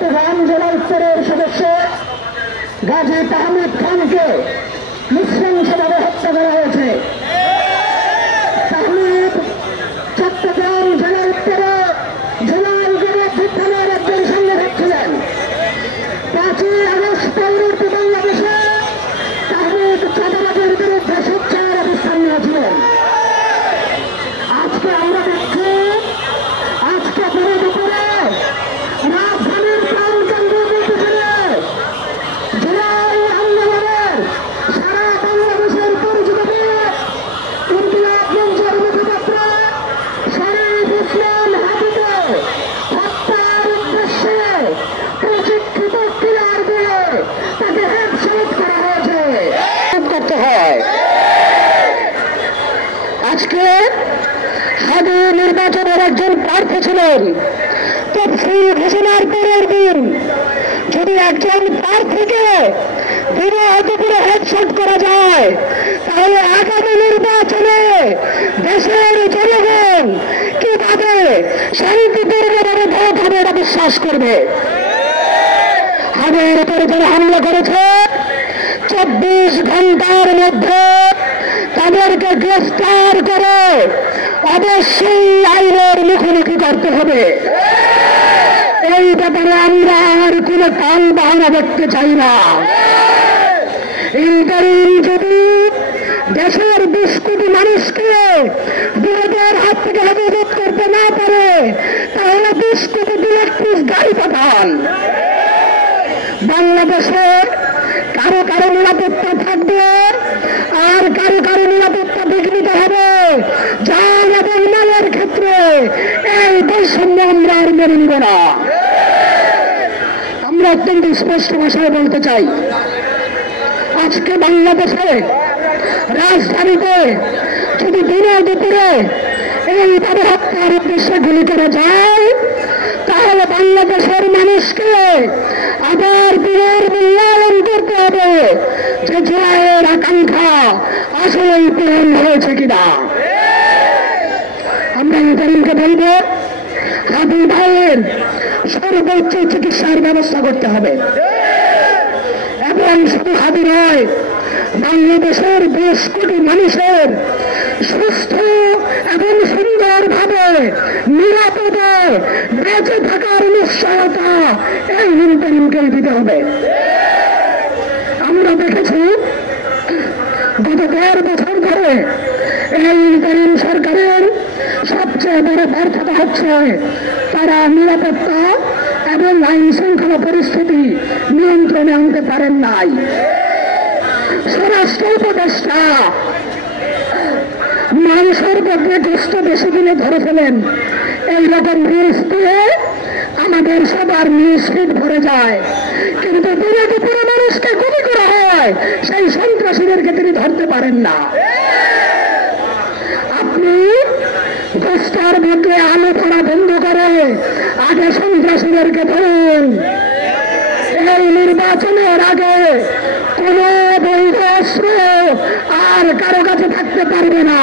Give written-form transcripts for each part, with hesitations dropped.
চট্টগ্রাম জেলা উত্তরের সদস্য গাজী তাহমিদ খানকে নৃশংসভাবে হত্যা করা হয়েছে। তাহমিদ চট্টগ্রাম জেলা উত্তরে জুলাই গণঅভ্যুত্থানের একজন সংগঠক ছিলেন। 5ই আগস্ট পরবর্তী বাংলাদেশে তাহমিদ চাঁদাবাজের বিরুদ্ধে সোচ্চার অবস্থান নিয়েছিলেন। আজকে আমরা দেখছি আজকে পরে দুপুরে রাজধানীর প্রাণকেন্দ্র বলতেছিলে জুলাই আন্দোলনের সারা বাংলাদেশের পরিচিত ইনকিলাব মঞ্চের মুখপাত্র শরীফ ইসলাম হাবিকে হত্যার উদ্দেশ্যে প্রশিক্ষিত কিলার দিয়ে তাকে হেডশট করা হয়েছে করতে হয়। আজকে হাদি নির্বাচনের একজন প্রার্থী ছিলেন। তফসিল ঘোষণার পরের দিন যদি একজন প্রার্থীকে দিনে দুপুরে হেডশট করা যায়, তাহলে আগামী নির্বাচনে দেশের জনগণ কিভাবে শান্তিপূর্ণভাবে ভোট হবে এটা বিশ্বাস করবে? হাদির উপরে যারা হামলা করেছে 24 ঘন্টার মধ্যে তাদেরকে গ্রেফতার করে অবশ্যই আইনের মুখোমুখি করতে হবে। এই ব্যাপারে আমরা আর কোন কাল বাহানা দেখতে চাই না। ইন্টারিম যদি দেশের 20 কোটি মানুষকে বিরোধের হাত থেকে হেফাজত করতে না পারে, তাহলে 20 কোটি ইলেকট্রিক গাড়ি পাঠান। বাংলাদেশে কারো কারো নিরাপত্তা থাকবে আর কারো কারো নিরাপত্তা বিঘ্নিত হবে। জান এবং মালের ক্ষেত্রে এই বৈষম্য আমরা আর মেনে নিব না। আমরা অত্যন্ত স্পষ্ট ভাষায় বলতে চাই, আজকে বাংলাদেশে রাজধানীতে যদি দিনে দুপুরে এইভাবে হত্যার উদ্দেশ্যে গুলি করা যায়, তাহলে বাংলাদেশের মানুষকে আবার দিনের মূল্যায়ন করতে হবে যে জুলাইয়ের আকাঙ্ক্ষা আসলেই পূরণ হয়েছে কিনা। আমরা ইন্টারিমকে বলব, হাদি ভাইয়ের সর্বোচ্চ চিকিৎসার ব্যবস্থা করতে হবে এবং শুধু হাদি নয়, বাংলাদেশের 20 কোটি মানুষের সুস্থ এবং সুন্দরভাবে নিরাপদে বেঁচে থাকার নিশ্চয়তা এই ইন্টারিমকে দিতে হবে। আমরা দেখেছি গত 1.5 বছর ধরে এই ইন্টারিম সরকারের সবচেয়ে বড় ব্যর্থতা হচ্ছে তারা নিরাপত্তা এবং আইন শৃঙ্খলা পরিস্থিতি নিয়ন্ত্রণে আনতে পারেন নাই। স্বরাষ্ট্র উপদেষ্টা মানুষের মধ্যে কষ্ট বেশি দিনে ধরে ফেলেন, এইরকম নিউজ দিয়ে আমাদের সবার নিউজ ফিড ভরে যায়, কিন্তু দিনে দুপুরে মানুষকে গুলি করা হয় সেই সন্ত্রাসীদেরকে তিনি ধরতে পারেন না। আপনি গোষ্ঠীর মধ্যে আলো পড়া বন্ধ করে আগে সন্ত্রাসীদেরকে ধরুন। এই নির্বাচনের আগে কোন বৈধ অস্ত্র আর কারো কাছে থাকতে পারবে না।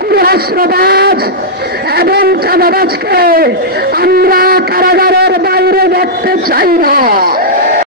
কোন অস্ত্রবাজ এবং চাঁদাবাজকে আমরা কারাগারের বাইরে দেখতে চাই না।